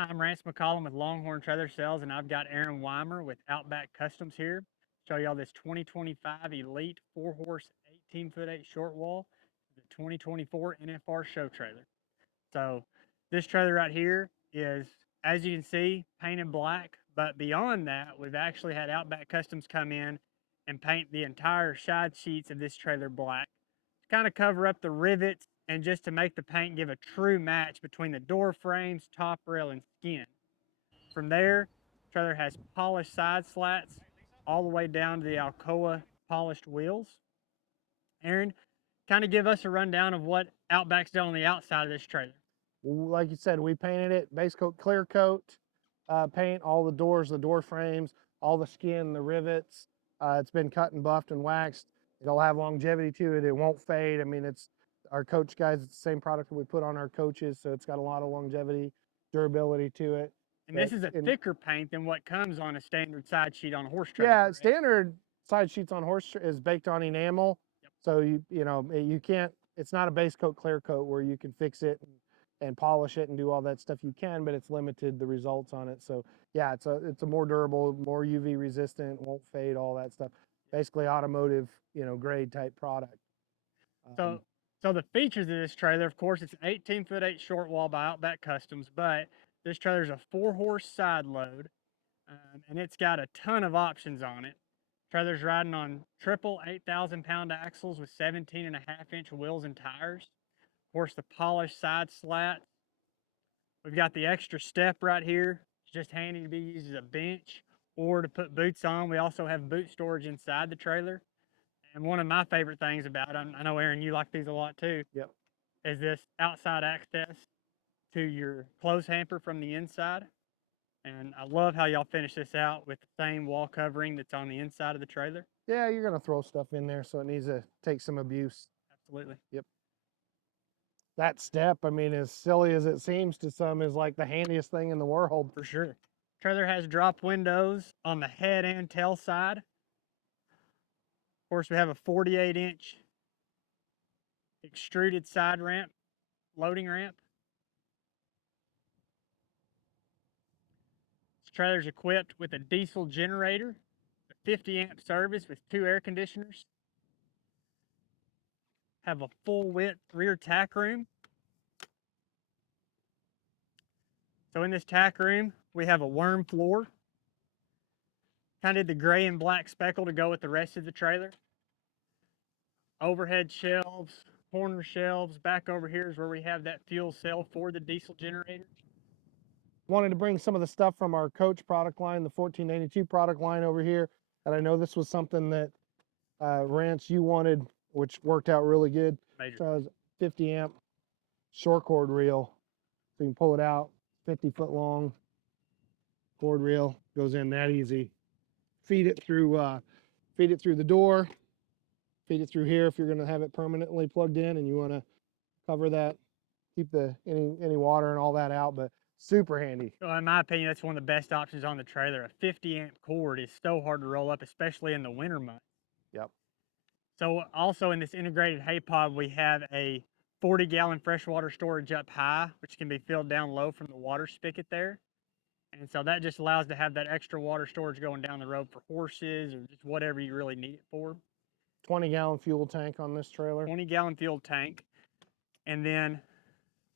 Hi, I'm Rance McCollum with Longhorn Trailer Sales, and I've got Aaron Weimer with Outback Customs here. Show y'all this 2025 Elite 4-horse 18-foot 8 short wall, the 2024 NFR Show trailer. So this trailer right here is, as you can see, painted black, but beyond that, we've actually had Outback Customs come in and paint the entire side sheets of this trailer black to kind of cover up the rivets and just to make the paint give a true match between the door frames, top rail, and skin. From there, the trailer has polished side slats all the way down to the Alcoa polished wheels. Aaron, kind of give us a rundown of what Outback's done on the outside of this trailer. Like you said, we painted it base coat, clear coat paint, all the doors, the door frames, all the skin, the rivets. It's been cut and buffed and waxed. It'll have longevity to it. It won't fade. I mean, it's our coach guys. It's the same product that we put on our coaches, so it's got a lot of longevity, durability to it. And this is a thicker paint than what comes on a standard side sheet on a horse trailer. Yeah, correct? Standard side sheets on horse is baked on enamel. Yep. So you can't. It's not a base coat, clear coat where you can fix it and polish it and do all that stuff. You can, but it's limited the results on it. So yeah, it's a more durable, more UV resistant, won't fade, all that stuff. Basically automotive, grade type product. So the features of this trailer, of course, it's an 18-foot 8 short wall by Outback Customs, but this trailer is a 4-horse side load, and it's got a ton of options on it. Trailer's riding on triple 8,000-pound axles with 17.5-inch wheels and tires. Of course, the polished side slats. We've got the extra step right here. It's just handy to be used as a bench or to put boots on. We also have boot storage inside the trailer. And one of my favorite things about it, I know, Aaron, you like these a lot too. Yep. Is this outside access to your clothes hamper from the inside. And I love how y'all finish this out with the same wall covering that's on the inside of the trailer. Yeah, you're going to throw stuff in there, so it needs to take some abuse. Absolutely. Yep. That step, I mean, as silly as it seems to some, is like the handiest thing in the world. For sure. Trailer has drop windows on the head and tail side. Of course, we have a 48-inch extruded side ramp, loading ramp. This trailer is equipped with a diesel generator, a 50-amp service with 2 air conditioners. Have a full width rear tack room. So in this tack room, we have a worm floor. Kind of did the gray and black speckle to go with the rest of the trailer. Overhead shelves, corner shelves. Back over here is where we have that fuel cell for the diesel generator. Wanted to bring some of the stuff from our coach product line, the 1482 product line over here. And I know this was something that Rance, you wanted, which worked out really good. Major. So it was 50 amp short cord reel. So you can pull it out, 50-foot long cord reel, goes in that easy. Feed it through the door, feed it through here if you're going to have it permanently plugged in and you want to cover that, keep any water and all that out, but super handy. Well, in my opinion, that's one of the best options on the trailer. A 50-amp cord is so hard to roll up, especially in the winter months. Yep. So also in this integrated hay pod, we have a 40-gallon freshwater storage up high, which can be filled down low from the water spigot there. And so that just allows to have that extra water storage going down the road for horses or just whatever you really need it for. 20-gallon fuel tank on this trailer. 20-gallon fuel tank. And then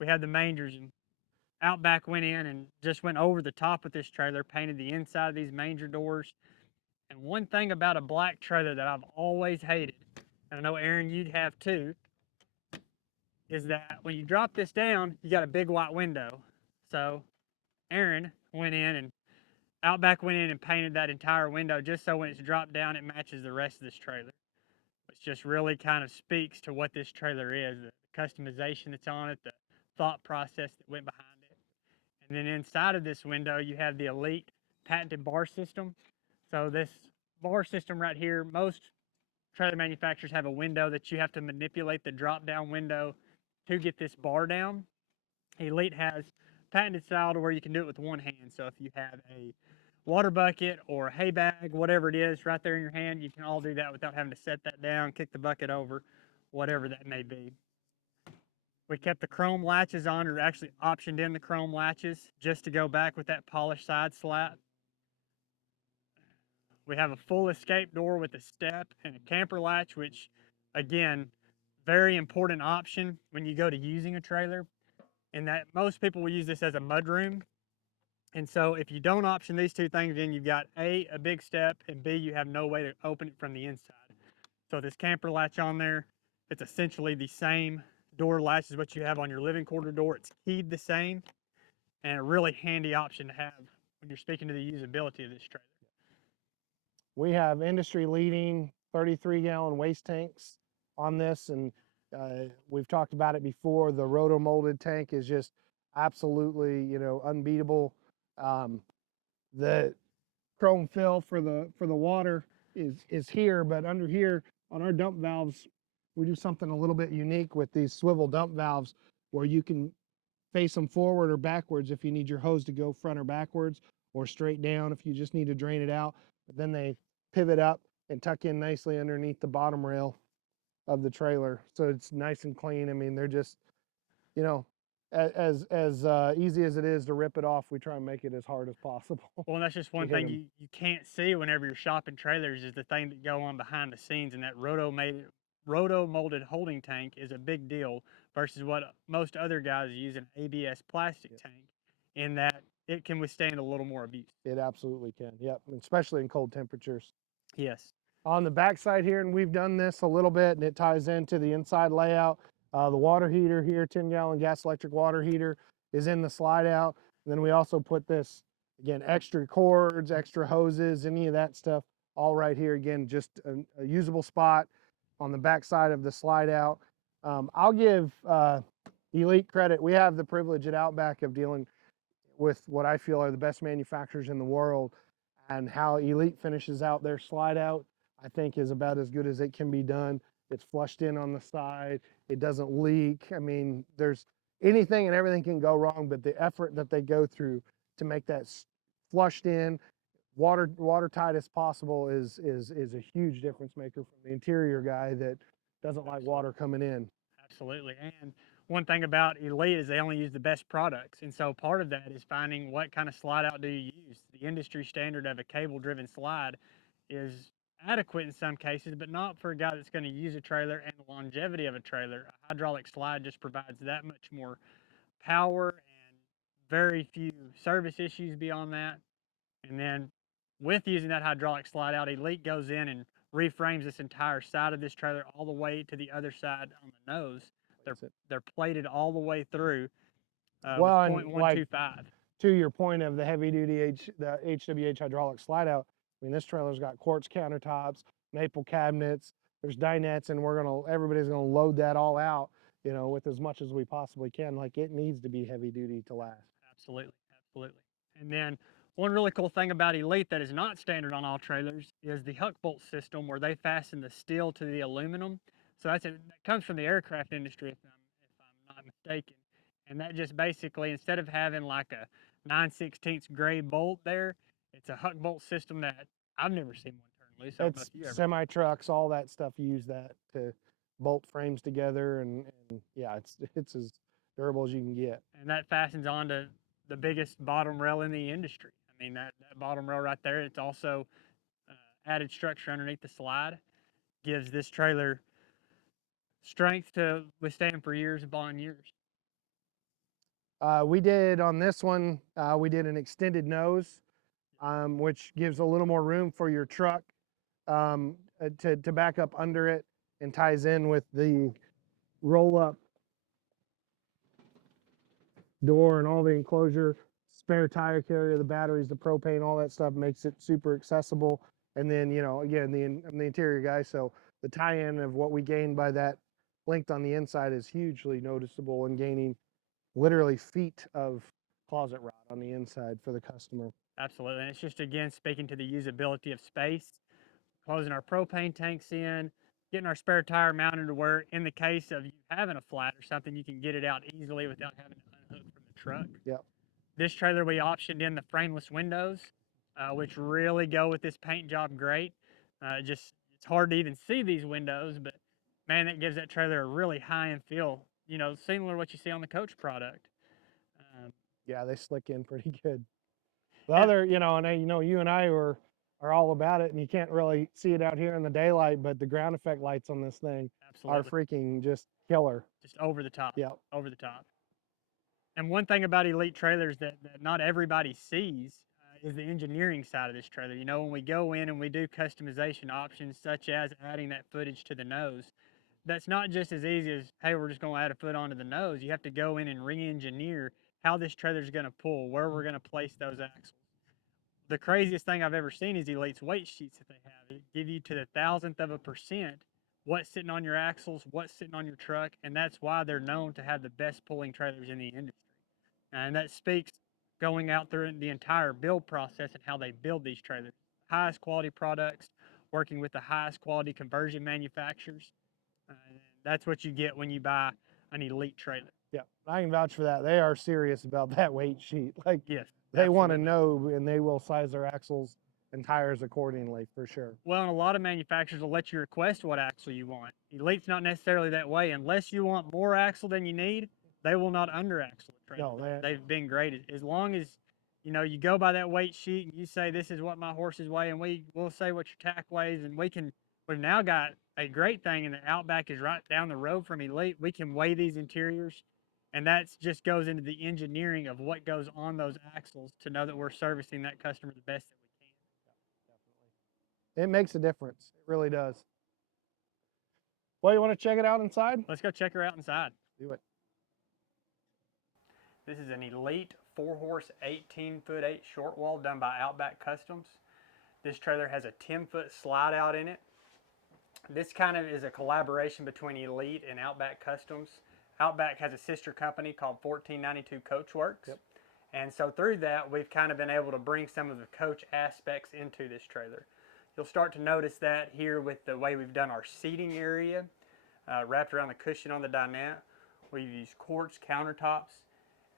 we have the mangers. And Outback went in and just went over the top with this trailer, painted the inside of these manger doors. And one thing about a black trailer that I've always hated, and I know, Aaron, you'd have too, is that when you drop this down, you got a big white window. So Aaron went in and Outback went in and painted that entire window just so when it's dropped down, it matches the rest of this trailer. Which just really kind of speaks to what this trailer is, the customization that's on it, the thought process that went behind it. And then inside of this window, you have the Elite patented bar system. So this bar system right here, most trailer manufacturers have a window that you have to manipulate the drop-down window to get this bar down. Elite has patented style to where you can do it with one hand. So if you have a water bucket or a hay bag, whatever it is, right there in your hand, you can all do that without having to set that down, kick the bucket over, whatever that may be. We kept the chrome latches on, or actually optioned in the chrome latches just to go back with that polished side slat. We have a full escape door with a step and a camper latch, which, again, very important option when you go to using a trailer. And that most people will use this as a mudroom. And so if you don't option these two things, then you've got A, a big step, and B, you have no way to open it from the inside. So this camper latch on there, it's essentially the same door latch as what you have on your living quarter door. It's keyed the same, and a really handy option to have when you're speaking to the usability of this trailer. We have industry leading 33-gallon waste tanks on this, and we've talked about it before. The roto molded tank is just absolutely, unbeatable. The chrome fill for the water is here, but under here on our dump valves, we do something a little bit unique with these swivel dump valves, where you can face them forward or backwards if you need your hose to go front or backwards, or straight down if you just need to drain it out. But then they pivot up and tuck in nicely underneath the bottom rail of the trailer, so it's nice and clean. I mean, they're just, you know, as easy as it is to rip it off, we try and make it as hard as possible. Well, and that's just one thing you can't see whenever you're shopping trailers, is the thing that go on behind the scenes, and that roto molded holding tank is a big deal versus what most other guys use, an ABS plastic tank, in that it can withstand a little more abuse. It absolutely can, yep, especially in cold temperatures. Yes. On the back side here, and we've done this a little bit, and it ties into the inside layout. The water heater here, 10-gallon gas electric water heater, is in the slide out. And then we also put this, again, extra cords, extra hoses, any of that stuff, all right here. Again, just a usable spot on the back side of the slide out. I'll give Elite credit. We have the privilege at Outback of dealing with what I feel are the best manufacturers in the world, and how Elite finishes out their slide out, I think, is about as good as it can be done. It's flushed in on the side. It doesn't leak. I mean, there's anything and everything can go wrong, but the effort that they go through to make that flushed in, watertight as possible is a huge difference maker from the interior guy that doesn't like water coming in. Absolutely. And one thing about Elite is they only use the best products. And so part of that is finding what kind of slide out do you use. The industry standard of a cable driven slide is adequate in some cases, but not for a guy that's going to use a trailer and the longevity of a trailer. A hydraulic slide just provides that much more power and very few service issues beyond that. And then with using that hydraulic slide out, Elite goes in and reframes this entire side of this trailer all the way to the other side on the nose. They're plated all the way through with .125. Like, to your point of the heavy duty the HWH hydraulic slide out, I mean, this trailer's got quartz countertops, maple cabinets, there's dinettes, and everybody's gonna load that all out, with as much as we possibly can. Like, it needs to be heavy duty to last. Absolutely, absolutely. And then one really cool thing about Elite that is not standard on all trailers is the huck bolt system, where they fasten the steel to the aluminum. So that comes from the aircraft industry, if I'm not mistaken. And that just basically, instead of having like a 9/16 gray bolt there, it's a huck bolt system that I've never seen one turn loose. It's semi trucks, all that stuff, use that to bolt frames together, and yeah, it's as durable as you can get. And that fastens onto the biggest bottom rail in the industry. I mean, that bottom rail right there, it's also added structure underneath the slide, gives this trailer strength to withstand for years upon years. We did on this one, we did an extended nose, which gives a little more room for your truck to back up under it, and ties in with the roll-up door and all the enclosure, spare tire carrier, the batteries, the propane, all that stuff makes it super accessible. And then, again, I'm the interior guy, so the tie-in of what we gain by that length on the inside is hugely noticeable, and gaining literally feet of closet rod on the inside for the customer. Absolutely. And it's just, again, speaking to the usability of space, closing our propane tanks in, getting our spare tire mounted to where, in the case of you having a flat or something, you can get it out easily without having to unhook from the truck. Yep. This trailer, we optioned in the frameless windows, which really go with this paint job great. It's hard to even see these windows, but man, that gives that trailer a really high-end feel you know, similar to what you see on the Coach product. Um, Yeah, they slick in pretty good. The and other, you know, and you know, you and I are all about it, and you can't really see it out here in the daylight, but the ground effect lights on this thing are absolutely, freaking just killer. just over the top, Yeah. over the top. And one thing about elite trailers that not everybody sees is the engineering side of this trailer. You know, when we go in and we do customization options such as adding that footage to the nose, that's not just as easy as, hey, we're just going to add a foot onto the nose. You have to go in and re-engineer how this trailer is going to pull, where we're going to place those axles. The craziest thing I've ever seen is Elite's weight sheets that they have. It give you to the thousandth of a percent what's sitting on your axles, what's sitting on your truck, and that's why they're known to have the best pulling trailers in the industry. And that speaks going out through the entire build process and how they build these trailers. Highest quality products, working with the highest quality conversion manufacturers. Uh, that's what you get when you buy an elite trailer. Yeah, I can vouch for that. They are serious about that weight sheet. Like Yes, they want to absolutely. know, and they will size their axles and tires accordingly for sure. Well, and a lot of manufacturers will let you request what axle you want. Elite's not necessarily that way. Unless you want more axle than you need, they will not under axle a trailer. No, They've been great. As long as you know you go by that weight sheet and you say this is what my horses weigh, and we'll say what your tack weighs, and we've now got a great thing, and the Outback is right down the road from Elite. We can weigh these interiors, and that just goes into the engineering of what goes on those axles to know that we're servicing that customer the best that we can. it makes a difference. It really does. Well, you want to check it out inside? Let's go check her out inside. Do it. This is an Elite 4-horse 18-foot 8 short wall done by Outback Customs. This trailer has a 10-foot slide out in it. This kind of is a collaboration between Elite and Outback Customs. Outback has a sister company called 1492 Coachworks. Yep. And so through that, we've kind of been able to bring some of the coach aspects into this trailer. You'll start to notice that here with the way we've done our seating area, wrapped around the cushion on the dinette. We've used quartz countertops.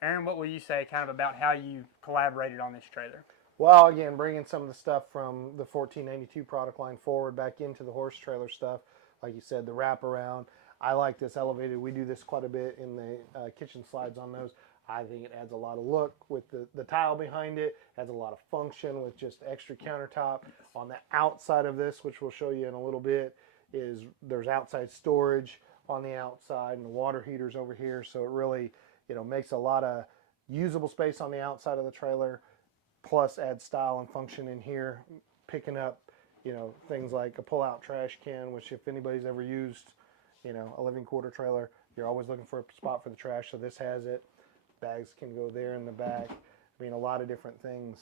Aaron, what will you say kind of about how you collaborated on this trailer? Well, again, bringing some of the stuff from the 1492 product line forward back into the horse trailer stuff. Like you said, the wraparound. I like this elevated. We do this quite a bit in the kitchen slides on those. I think it adds a lot of look with the tile behind it. Adds a lot of function with just extra countertop. On the outside of this, which we'll show you in a little bit, is there's outside storage on the outside and the water heaters over here. So it really, makes a lot of usable space on the outside of the trailer, plus add style and function in here, picking up, things like a pull-out trash can, which if anybody's ever used, a living quarter trailer, you're always looking for a spot for the trash, so this has it. Bags can go there in the back. I mean, a lot of different things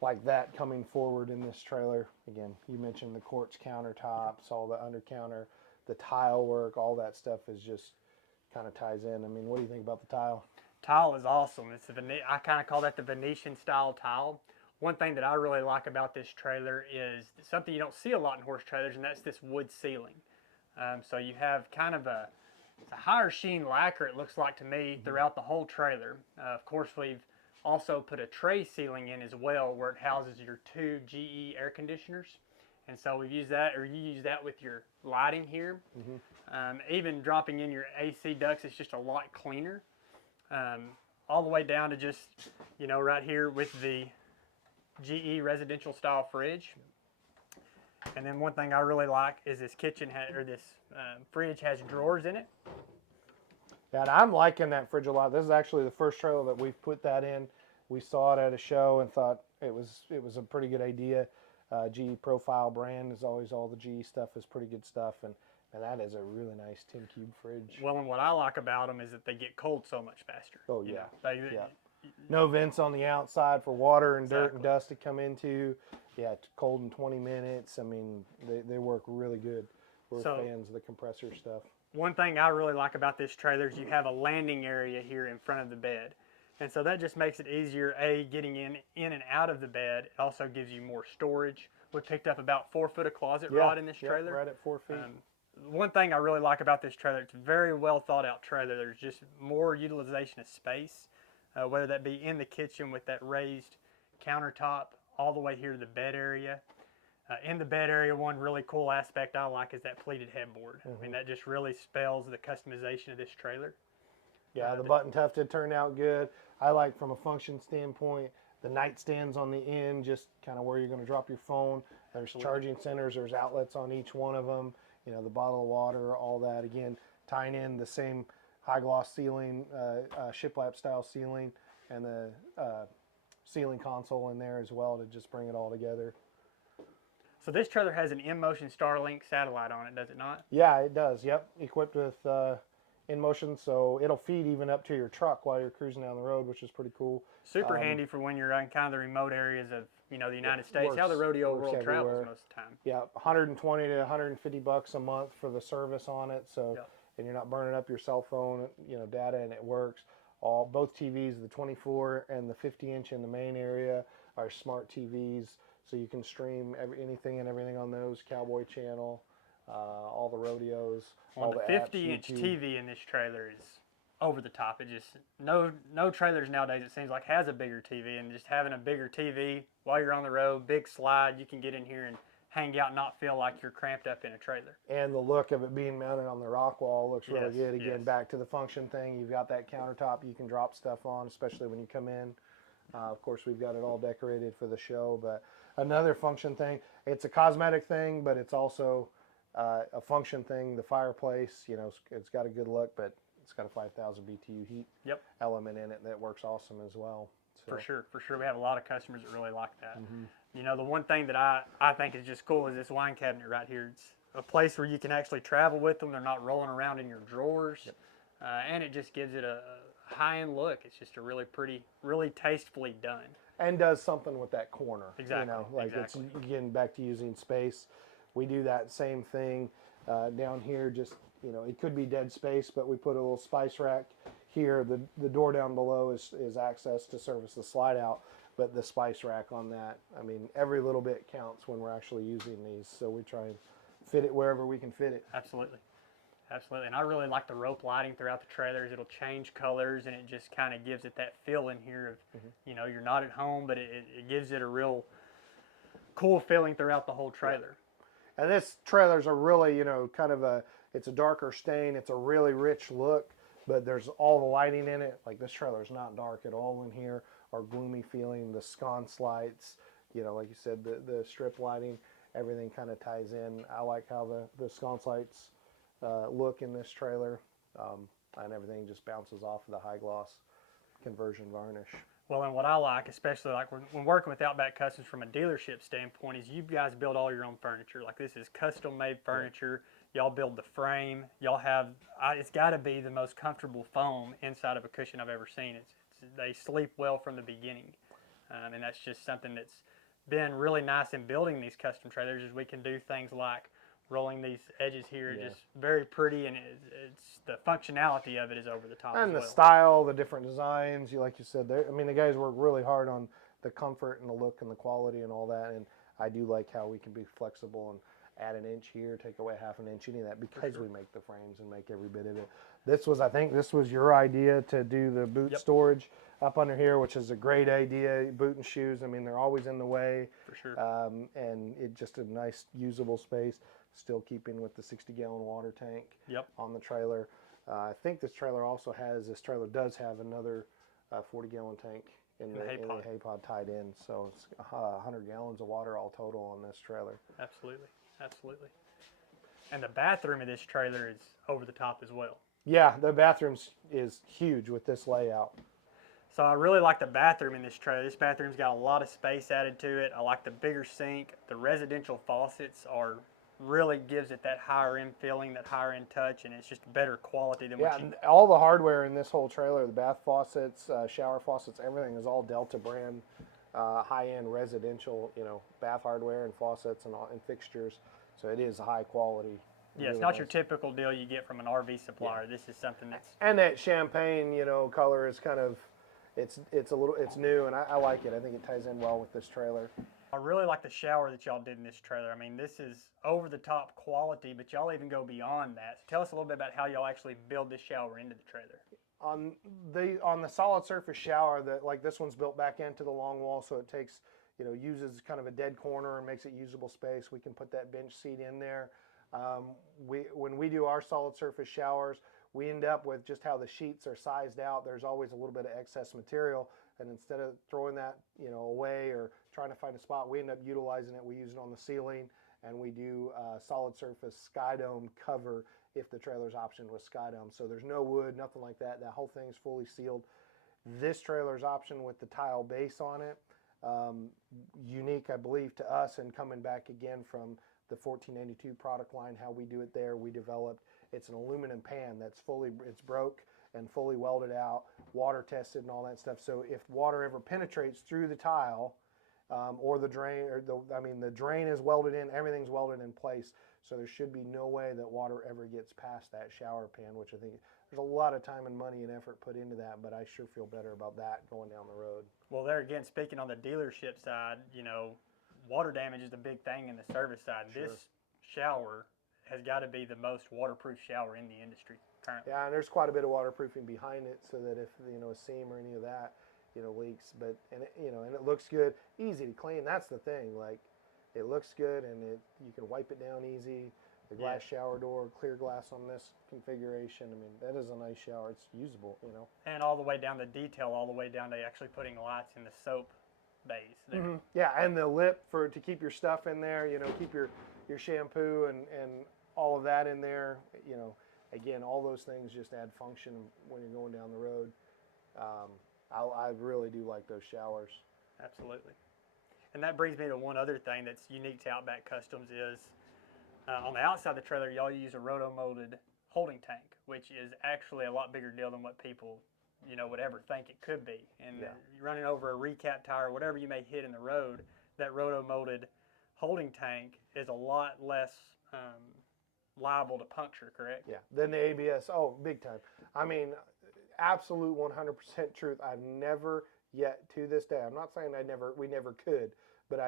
like that coming forward in this trailer. Again, you mentioned the quartz countertops, all the under counter, the tile work, all that stuff is just kind of ties in. I mean, what do you think about the tile? Tile is awesome. I kind of call that the Venetian style tile. One thing that I really like about this trailer is something you don't see a lot in horse trailers, and that's this wood ceiling. So you have kind of it's a higher sheen lacquer, it looks like to me, throughout the whole trailer. Of course, we've also put a tray ceiling in as well where it houses your 2 GE air conditioners. And so we've used that, or you use that with your lighting here. Even dropping in your AC ducts, it's just a lot cleaner. All the way down to just, right here with the GE residential style fridge. And then one thing I really like is this fridge has drawers in it. Yeah, and I'm liking that fridge a lot. This is actually the first trailer that we've put that in. We saw it at a show and thought it was a pretty good idea. GE Profile brand is always, all the GE stuff is pretty good stuff, and that is a really nice 10 cube fridge. Well, and what I like about them is that they get cold so much faster. Oh yeah, Yeah. No vents on the outside for water and dirt and dust to come into. Yeah, cold in 20 minutes. I mean, they work really good. We're fans of the compressor stuff. One thing I really like about this trailer is you have a landing area here in front of the bed. And so that just makes it easier, getting in and out of the bed. It also gives you more storage. We picked up about 4 foot of closet rod in this trailer. Right at 4 feet. One thing I really like about this trailer, it's a very well thought out trailer. There's just more utilization of space, whether that be in the kitchen with that raised countertop all the way here to the bed area. In the bed area, one really cool aspect I like is that pleated headboard. I mean, that just really spells the customization of this trailer. Yeah, the button tufted turned out good. I like from a function standpoint, the nightstands on the end, just kind of where you're going to drop your phone. There's charging centers, there's outlets on each one of them. You know, the bottle of water, all that. Again, tying in the same high gloss ceiling, shiplap style ceiling, and the ceiling console in there as well to just bring it all together. So this trailer has an in-motion Starlink satellite on it, does it not? Yeah, it does. Yep, equipped with in motion, so it'll feed even up to your truck while you're cruising down the road, which is pretty cool. Super handy for when you're in kind of the remote areas of the United States. Works, how the rodeo works world everywhere. travels most of the time. Yeah, 120 to 150 bucks a month for the service on it. So, and you're not burning up your cell phone, data, and it works. Both TVs, the 24 and the 50-inch in the main area, are smart TVs, so you can stream anything and everything on those. Cowboy Channel, all the rodeos, all the 50-inch TV in this trailer is over the top. It just no trailers nowadays, it seems like, has a bigger TV, and just having a bigger TV while you're on the road, big slide, you can get in here and hang out and not feel like you're cramped up in a trailer. And the look of it being mounted on the rock wall looks really good. Again, back to the function thing, you've got that countertop you can drop stuff on, especially when you come in. Of course, we've got it all decorated for the show, but another function thing, it's a cosmetic thing, but it's also a function thing. The fireplace, it's got a good look, but it's got a 5,000 BTU heat element in it that works awesome as well. So. For sure. We have a lot of customers that really like that. The one thing that I think is just cool is this wine cabinet right here. It's a place where you can actually travel with them. They're not rolling around in your drawers. And it just gives it a high-end look. It's just a really pretty, really tastefully done. And does something with that corner. Exactly. It's getting back to using space. We do that same thing down here. Just, it could be dead space, but we put a little spice rack here. The door down below is access to service the slide out, but the spice rack on that, I mean, every little bit counts when we're actually using these. So we try and fit it wherever we can fit it. Absolutely. And I really like the rope lighting throughout the trailers. It'll change colors, and it just kind of gives it that feel in here of, you're not at home, but it gives it a real cool feeling throughout the whole trailer. And this trailer's a really, it's a darker stain. It's a really rich look, but there's all the lighting in it. Like, this trailer's not dark at all in here or gloomy feeling. The sconce lights, like you said, the strip lighting, everything kind of ties in. I like how the sconce lights look in this trailer, and everything just bounces off of the high gloss conversion varnish. Well, and what I like, especially like when working with Outback Customs from a dealership standpoint, is you guys build all your own furniture. Like, this is custom made furniture. Y'all build the frame. Y'all have, it's got to be the most comfortable foam inside of a cushion I've ever seen. They sleep well from the beginning, and that's just something that's been really nice in building these custom trailers. Is we can do things like rolling these edges here, just very pretty, and it's the functionality of it is over the top. And as the well. style, the different designs, like you said, the guys work really hard on the comfort and the look and the quality and all that. And I do like how we can be flexible and add an inch here, take away half an inch, any of that, because we make the frames and make every bit of it. I think this was your idea to do the boot storage up under here, which is a great idea. Boot and shoes, I mean, they're always in the way. For sure. And it's just a nice usable space, still keeping with the 60-gallon water tank on the trailer. I think this trailer does have another 40-gallon tank in the hay pod tied in. So it's 100 gallons of water all total on this trailer. Absolutely. And the bathroom of this trailer is over the top as well. Yeah, the bathroom is huge with this layout. So I really like the bathroom in this trailer. This bathroom's got a lot of space added to it. I like the bigger sink. The residential faucets really gives it that higher end feeling, that higher end touch, and it's just better quality than what and all the hardware in this whole trailer, the bath faucets, shower faucets, everything is all Delta brand, high-end residential, bath hardware and faucets and fixtures. So it is high quality. Yeah, it's not your typical deal you get from an RV supplier. This is something that's... And that champagne, color is kind of, it's new, and I like it. I think it ties in well with this trailer. I really like the shower that y'all did in this trailer. I mean, this is over-the-top quality, but y'all even go beyond that. So tell us a little bit about how y'all actually build this shower into the trailer. On the solid surface shower, like this one's built back into the long wall, so it takes uses kind of a dead corner and makes it usable space. We can put that bench seat in there. When we do our solid surface showers, we end up with just how the sheets are sized out. There's always a little bit of excess material, and instead of throwing that away or trying to find a spot, we end up utilizing it. We use it on the ceiling, and we do solid surface sky dome cover if the trailer's optioned with sky dome. So there's no wood, nothing like that. That whole thing's fully sealed. This trailer's option with the tile base on it, unique, I believe, to us, and coming back again from the 1482 product line, how we do it there. We developed, it's an aluminum pan that's it's broke and fully welded out, water tested and all that stuff. So if water ever penetrates through the tile, or the drain, the drain is welded in, everything's welded in place. So there should be no way that water ever gets past that shower pan, which I think there's a lot of time and money and effort put into that, but I sure feel better about that going down the road. Well, there again, speaking on the dealership side, water damage is a big thing in the service side. Sure. This shower has got to be the most waterproof shower in the industry currently. Yeah, and there's quite a bit of waterproofing behind it, so that if a seam or any of that leaks, but and it looks good, easy to clean. That's the thing. Like, it looks good, and you can wipe it down easy. The glass shower door, clear glass on this configuration. I mean, that is a nice shower. It's usable, And all the way down the detail, all the way down to actually putting lights in the soap bays there. Mm-hmm. Yeah, and the lip to keep your stuff in there. Keep your shampoo and all of that in there. Again, all those things just add function when you're going down the road. I really do like those showers. Absolutely. And that brings me to one other thing that's unique to Outback Customs is on the outside of the trailer, y'all use a roto-molded holding tank, which is actually a lot bigger deal than what people, would ever think it could be. And you're running over a recap tire, whatever you may hit in the road, that roto-molded holding tank is a lot less liable to puncture, correct? Yeah, than the ABS. Oh, big time. I mean, absolute 100% truth. I've never yet to this day, I'm not saying we never could, but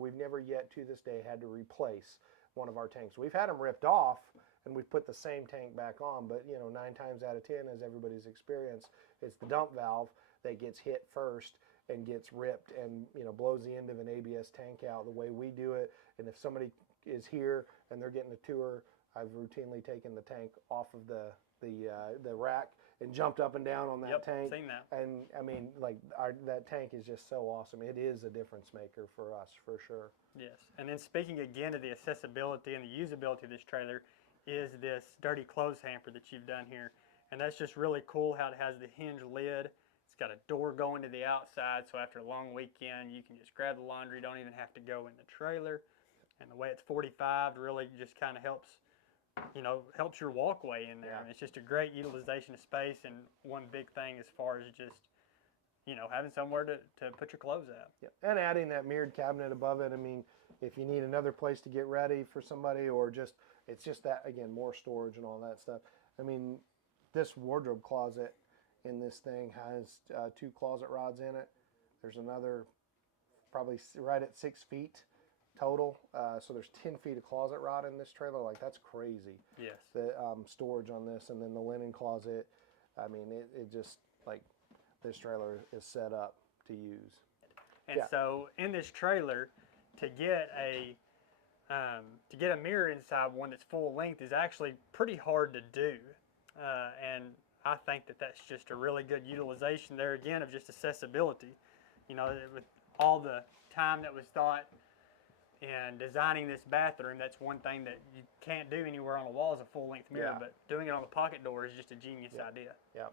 we've never yet to this day had to replace one of our tanks. We've had them ripped off and we've put the same tank back on, but 9 times out of 10, as everybody's experienced, it's the dump valve that gets hit first and gets ripped and blows the end of an ABS tank out the way we do it. And if somebody is here and they're getting a tour, I've routinely taken the tank off of the rack and jumped up and down on that tank. Seen that. And I mean, that tank is just so awesome. It is a difference maker for us, for sure. Yes. And then speaking again of the accessibility and the usability of this trailer is this dirty clothes hamper that you've done here. And that's just really cool how it has the hinge lid. It's got a door going to the outside, so after a long weekend, you can just grab the laundry, don't even have to go in the trailer. And the way it's 45 really just kind of helps your walkway in there. Yeah. I mean, it's just a great utilization of space, and one big thing as far as just, having somewhere to put your clothes at. Yeah. And adding that mirrored cabinet above it. I mean, if you need another place to get ready for somebody, or it's just that, again, more storage and all that stuff. I mean, this wardrobe closet in this thing has 2 closet rods in it. There's another probably right at 6 feet total. So there's 10 feet of closet rod in this trailer. Like, that's crazy. Yes. The storage on this, and then the linen closet. I mean, it just, like, this trailer is set up to use. And so in this trailer, to get a mirror inside one that's full length is actually pretty hard to do. And I think that that's just a really good utilization there again of just accessibility. With all the time that was thought in designing this bathroom, that's one thing that you can't do anywhere on a wall is a full-length mirror, but doing it on the pocket door is just a genius idea. Yeah.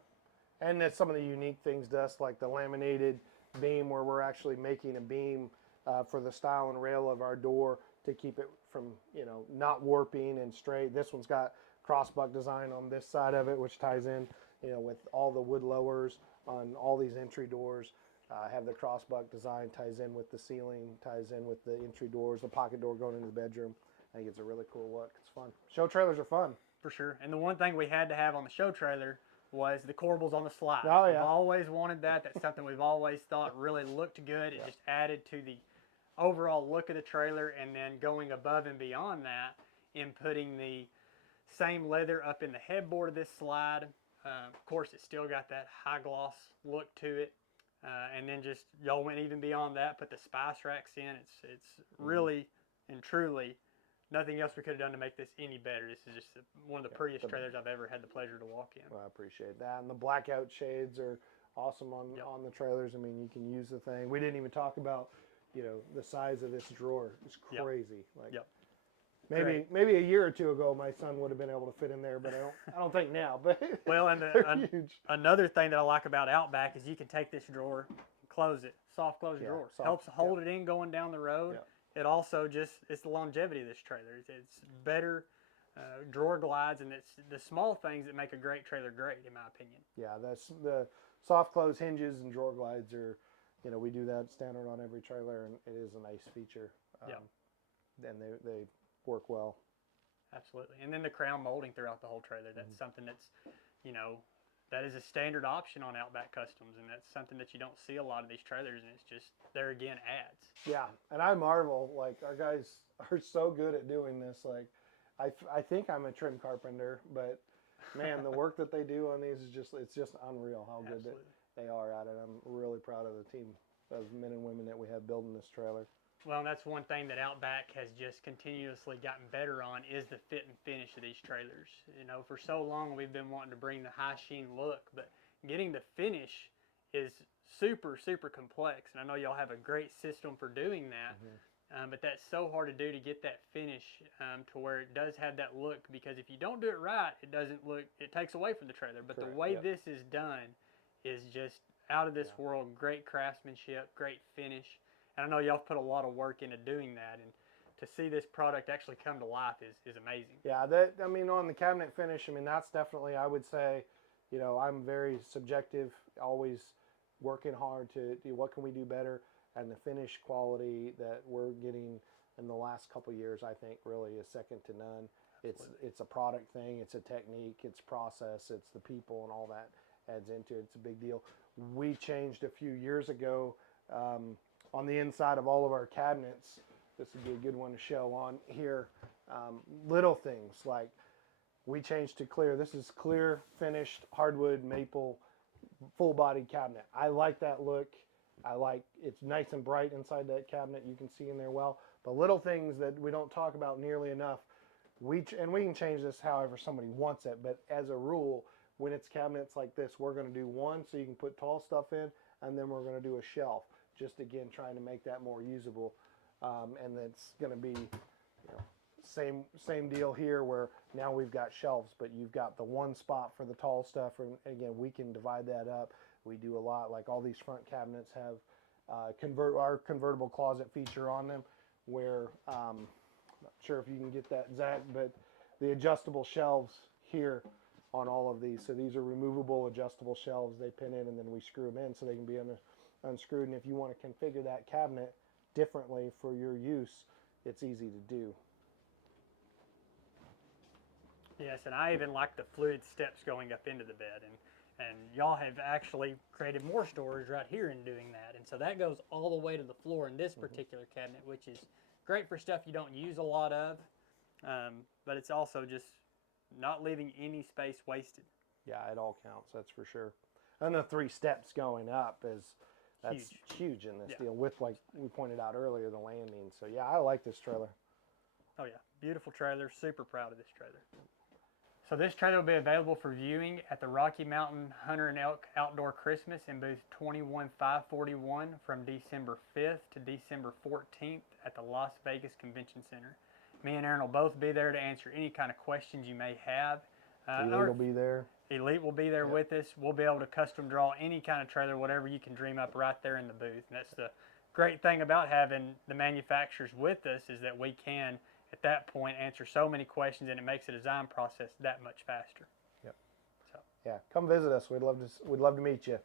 And that's some of the unique things to us, like the laminated beam, where we're actually making a beam for the style and rail of our door to keep it from, not warping and straight. This one's got crossbuck design on this side of it, which ties in, with all the wood lowers on all these entry doors. Have the crossbuck design, ties in with the ceiling, ties in with the entry doors, the pocket door going into the bedroom. I think it's a really cool look. It's fun. Show trailers are fun. For sure. And the one thing we had to have on the show trailer was the corbels on the slide. Oh, yeah. We've always wanted that. That's something we've always thought really looked good. It just added to the overall look of the trailer, and then going above and beyond that in putting the same leather up in the headboard of this slide. Of course, it's still got that high gloss look to it. And then just y'all went even beyond that, put the spice racks in. It's really and truly nothing else we could have done to make this any better. This is just one of the prettiest trailers I've ever had the pleasure to walk in. Well, I appreciate that. And the blackout shades are awesome on the trailers. I mean, you can use the thing. We didn't even talk about, the size of this drawer. It's crazy. Maybe a year or two ago, my son would have been able to fit in there, but I don't think now. But well, and another thing that I like about Outback is you can take this drawer, close it, soft close drawer. Helps hold it in going down the road. It also it's the longevity of this trailer. It's better drawer glides, and it's the small things that make a great trailer great, in my opinion. Yeah, that's the soft close hinges and drawer glides are, we do that standard on every trailer, and it is a nice feature. And they work well. Absolutely. And then the crown molding throughout the whole trailer. That's something that's, that is a standard option on Outback Customs, and that's something that you don't see a lot of these trailers, and it's just, there again, adds. Yeah, and I marvel, our guys are so good at doing this. I think I'm a trim carpenter, but man, the work that they do on these is it's just unreal how good they are at it. I'm really proud of the team of men and women that we have building this trailer. Well, and that's one thing that Outback has just continuously gotten better on is the fit and finish of these trailers. For so long we've been wanting to bring the high sheen look, but getting the finish is super, super complex. And I know y'all have a great system for doing that, but that's so hard to do to get that finish to where it does have that look, because if you don't do it right, it doesn't look, it takes away from the trailer. But the way this is done is just out of this world. Great craftsmanship, great finish. And I know y'all put a lot of work into doing that, and to see this product actually come to life is amazing. Yeah, on the cabinet finish, that's definitely, I would say, I'm very subjective, always working hard to do what can we do better, and the finish quality that we're getting in the last couple of years, I think, really is second to none. It's a product thing, it's a technique, it's process, it's the people, and all that adds into it. It's a big deal. We changed a few years ago on the inside of all of our cabinets. This would be a good one to show on here. Little things like we changed to clear. This is clear finished hardwood maple full-bodied cabinet. I like that look. It's nice and bright inside that cabinet. You can see in there well. But little things that we don't talk about nearly enough. And we can change this however somebody wants it. But as a rule, when it's cabinets like this, we're going to do one so you can put tall stuff in, and then we're going to do a shelf. Just again, trying to make that more usable. And it's going to be same deal here, where now we've got shelves, but you've got the one spot for the tall stuff. And again, we can divide that up. We do a lot, like all these front cabinets have our convertible closet feature on them, where I'm not sure if you can get that, Zach, but the adjustable shelves here on all of these. So these are removable adjustable shelves. They pin in, and then we screw them in so they can be unscrewed. And if you want to configure that cabinet differently for your use, it's easy to do. Yes, and I even like the fluid steps going up into the bed, and y'all have actually created more storage right here in doing that, and so that goes all the way to the floor in this particular cabinet, which is great for stuff you don't use a lot of, but it's also just not leaving any space wasted. Yeah, it all counts, that's for sure. And the 3 steps going up that's huge in this deal, with, like we pointed out earlier, the landing. So yeah, I like this trailer. Oh yeah, beautiful trailer. Super proud of this trailer. So this trailer will be available for viewing at the Rocky Mountain Hunter and Elk Outdoor Christmas in booth 21541 from December 5th to December 14th at the Las Vegas Convention Center. Me and Aaron will both be there to answer any kind of questions you may have. Elite will be there. Elite will be there with us. We'll be able to custom draw any kind of trailer, whatever you can dream up, right there in the booth. And that's the great thing about having the manufacturers with us, is that we can, at that point, answer so many questions, and it makes the design process that much faster. Yep. So yeah, come visit us. We'd love to meet you.